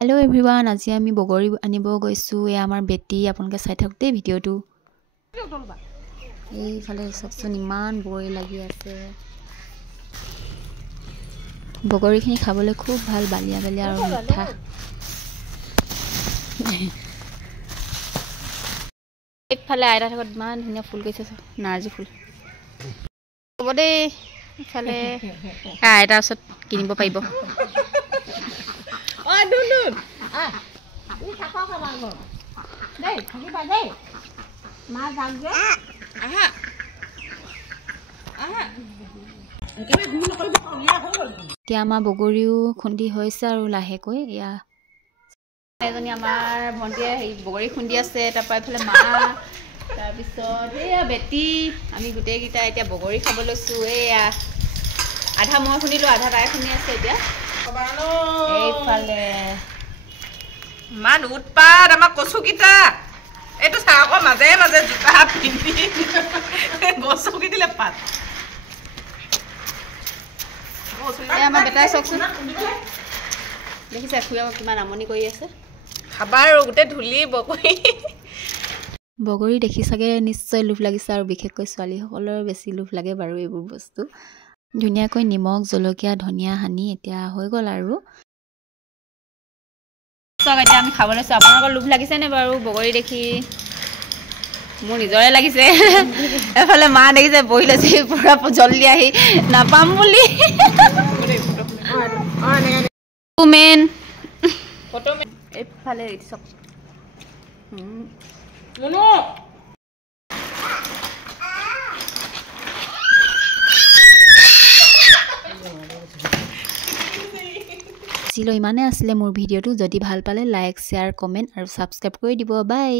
Hello everyone, आज आमी बगरी आनिब गइसु ए आमार बेटी आपनके चाइ थाकुते भिडिओटु এইফালে চকচোন ইমান বগৰী লাগি আছে। বগৰীখিনি খাবলৈ খুব ভাল, বালিয়া বালিয়া আৰু মিঠা। এইফালে আইতা থাকত ইমান ধুনীয়া ফুল গৈছে, নাৰ্জী ফুল। হ'ব দেই, এইফালে আইতাৰ ওচৰত কিনিব পাৰিব। এতিয়া আমাৰ বগৰীও খুন্দি হৈছে আৰু লাহেকৈ এয়া এজনী আমাৰ ভণ্টিয়ে বগৰী খুন্দি আছে। তাৰপৰা এইফালে মা, তাৰপিছত এয়া বেটি, আমি গোটেইকেইটা এতিয়া বগৰী খাব লৈছোঁ। এয়া আধা মই খুন্দিলোঁ, আধা তাই খুন্দি আছে। এতিয়া এইফালে মান উৎপাত আমাৰ কচুকেইটা এইটো চাহ আকৌ মাজে মাজে জোতা পিন্ধি গছকি দিলে পাত। আমাৰ বেটাই চাওকচোন, দেখিছে খুৰীয়েক কিমান আমনি কৰি আছে। খাবা আৰু গোটেই ধূলি বগৰী। বগৰী দেখি চাগে নিশ্চয় লোভ লাগিছে, আৰু বিশেষকৈ ছোৱালীসকলৰ বেছি লোভ লাগে বাৰু এইবোৰ বস্তু। ধুনীয়াকৈ নিমখ, জলকীয়া, ধনিয়া সানি এতিয়া হৈ গ'ল আৰু এতিয়া আমি খাব লৈছোঁ। আপোনালোকৰ লোভ লাগিছেনে বাৰু বগৰী দেখি? মোৰ নিজৰে লাগিছে। এফালে মা দেখিছে বহি লৈছে পুৰা জলদি আহি নাপাম বুলি। এইফালে চক আজিলৈ ইমানে আছিলে মোৰ ভিডিঅ'টো। যদি ভাল পালে লাইক, শ্বেয়াৰ, কমেণ্ট আৰু ছাবস্ক্ৰাইব কৰি দিব। বাই।